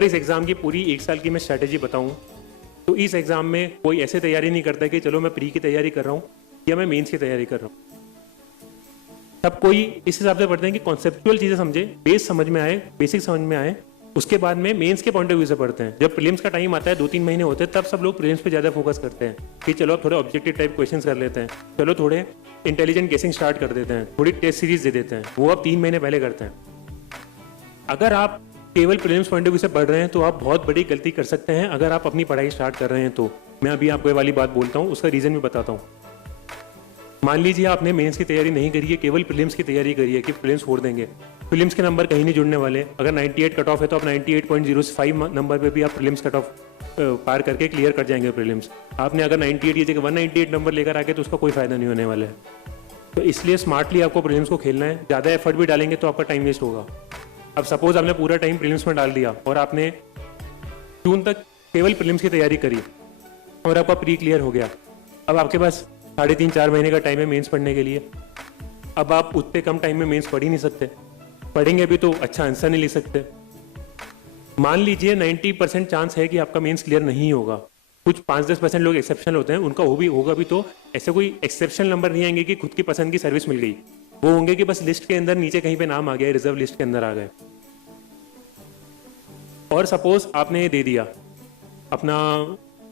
इस एग्ज़ाम की पूरी 1 साल की मैं स्ट्रैटेजी बताऊं तो इस एग्ज़ाम में कोई ऐसे तैयारी नहीं करता कि चलो मैं प्री की तैयारी कर रहा हूँ या मैं मेंस की तैयारी कर रहा हूँ। सब कोई इस हिसाब से पढ़ते हैं कि कॉन्सेप्चुअल चीज़ें समझे, बेस समझ में आए, बेसिक समझ में आए, उसके बाद में मेंस के पॉइंट ऑफ व्यू से पढ़ते हैं। जब प्रीलिम्स का टाइम आता है 2-3 महीने होते हैं, तब सब लोग प्रीलिम्स पे ज़्यादा फोकस करते हैं कि चलो अब थोड़े ऑब्जेक्टिव टाइप क्वेश्चंस कर लेते हैं, चलो थोड़े इंटेलिजेंट गेसिंग स्टार्ट कर देते हैं, थोड़ी टेस्ट सीरीज दे देते हैं, वो अब 3 महीने पहले करते हैं। अगर आप केवल प्रीलिम्स पॉइंट ऑफ व्यू से पढ़ रहे हैं तो आप बहुत बड़ी गलती कर सकते हैं। अगर आप अपनी पढ़ाई स्टार्ट कर रहे हैं तो मैं अभी आपको ये वाली बात बोलता हूँ, उसका रीज़न भी बताता हूँ। मान लीजिए आपने मेंस की तैयारी नहीं करी है, केवल प्रीलिम्स की तैयारी करी है कि प्रीलिम्स छोड़ देंगे, प्रीलिम्स के नंबर कहीं नहीं जुड़ने वाले। अगर 98 कट ऑफ है तो आप 98.05 नंबर पे भी आप प्रीलिम्स कट ऑफ पार करके क्लियर कर जाएंगे प्रीलिम्स। आपने अगर 98 की जगह 198 नंबर लेकर आगे तो उसका कोई फायदा नहीं होने वाला है। तो इसलिए स्मार्टली आपको प्रीलिम्स को खेलना है। ज़्यादा एफर्ट भी डालेंगे तो आपका टाइम वेस्ट होगा। अब सपोज आपने पूरा टाइम प्रीलिम्स में डाल दिया और आपने जून तक केवल प्रीलिम्स की तैयारी करी और आपका प्री क्लियर हो गया। अब आपके पास 3.5-4 महीने का टाइम है मेंस पढ़ने के लिए। अब आप उतने कम टाइम में मेंस पढ़ ही नहीं सकते, पढ़ेंगे भी तो अच्छा आंसर नहीं लिख सकते। मान लीजिए 90% चांस है कि आपका मेंस क्लियर नहीं होगा। कुछ 5-10% लोग एक्सेप्शनल होते हैं, उनका होगा भी तो ऐसे कोई एक्सेप्शनल नंबर नहीं आएंगे कि खुद की पसंद की सर्विस मिल गई। वो होंगे कि बस लिस्ट के अंदर नीचे कहीं पे नाम आ गया, रिजर्व लिस्ट के अंदर आ गए। और सपोज आपने दे दिया अपना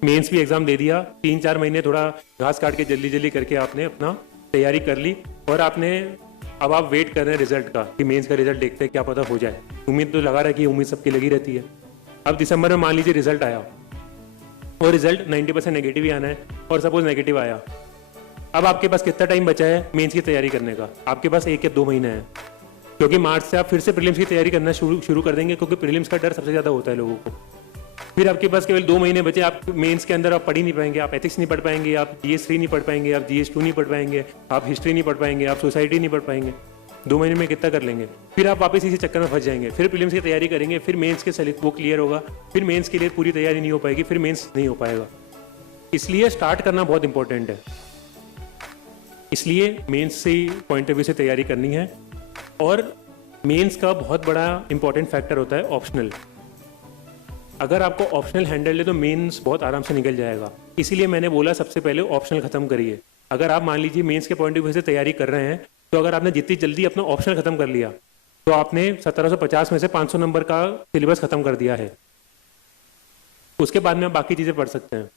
मेंस भी एग्जाम दे दिया, 3-4 महीने थोड़ा घास काट के जल्दी जल्दी करके आपने अपना तैयारी कर ली और अब आप वेट कर रहे हैं रिजल्ट का कि मेंस का रिजल्ट देखते हैं, क्या पता हो जाए। उम्मीद तो लगा रखी है, उम्मीद सबकी लगी रहती है। अब दिसंबर में मान लीजिए रिजल्ट आया और रिजल्ट 90% नेगेटिव ही आना है और सपोज नेगेटिव आया। अब आपके पास कितना टाइम बचा है मेंस की तैयारी करने का? आपके पास 1 या 2 महीने है, क्योंकि मार्च से आप फिर से प्रीलिम्स की तैयारी करना शुरू कर देंगे, क्योंकि प्रीलिम्स का डर सबसे ज़्यादा होता है लोगों को। फिर आपके पास केवल 2 महीने बचे। आप मेंस के अंदर आप पढ़ ही नहीं पाएंगे, आप एथिक्स नहीं पढ़ पाएंगे, आप GS3 नहीं पढ़ पाएंगे, आप GS2 नहीं पढ़ पाएंगे, आप हिस्ट्री नहीं पढ़ पाएंगे, आप सोसाइटी नहीं पढ़ पाएंगे। 2 महीने में कितना कर लेंगे? फिर आप वापस इसी चक्कर में फंस जाएंगे। फिर प्रीलिम्स की तैयारी करेंगे, फिर मेंस के वो क्लियर होगा, फिर मेंस के लिए पूरी तैयारी नहीं हो पाएगी, फिर मेंस नहीं हो पाएगा। इसलिए स्टार्ट करना बहुत इंपॉर्टेंट है। इसलिए मेंस से पॉइंट ऑफ व्यू से तैयारी करनी है। और मेंस का बहुत बड़ा इंपॉर्टेंट फैक्टर होता है ऑप्शनल। अगर आपको ऑप्शनल हैंडल है तो मेंस बहुत आराम से निकल जाएगा। इसीलिए मैंने बोला सबसे पहले ऑप्शनल खत्म करिए। अगर आप मान लीजिए मेंस के पॉइंट ऑफ व्यू से तैयारी कर रहे हैं तो अगर आपने जितनी जल्दी अपना ऑप्शनल खत्म कर लिया तो आपने 1750 में से 500 नंबर का सिलेबस खत्म कर दिया है। उसके बाद में आप बाकी चीज़ें पढ़ सकते हैं।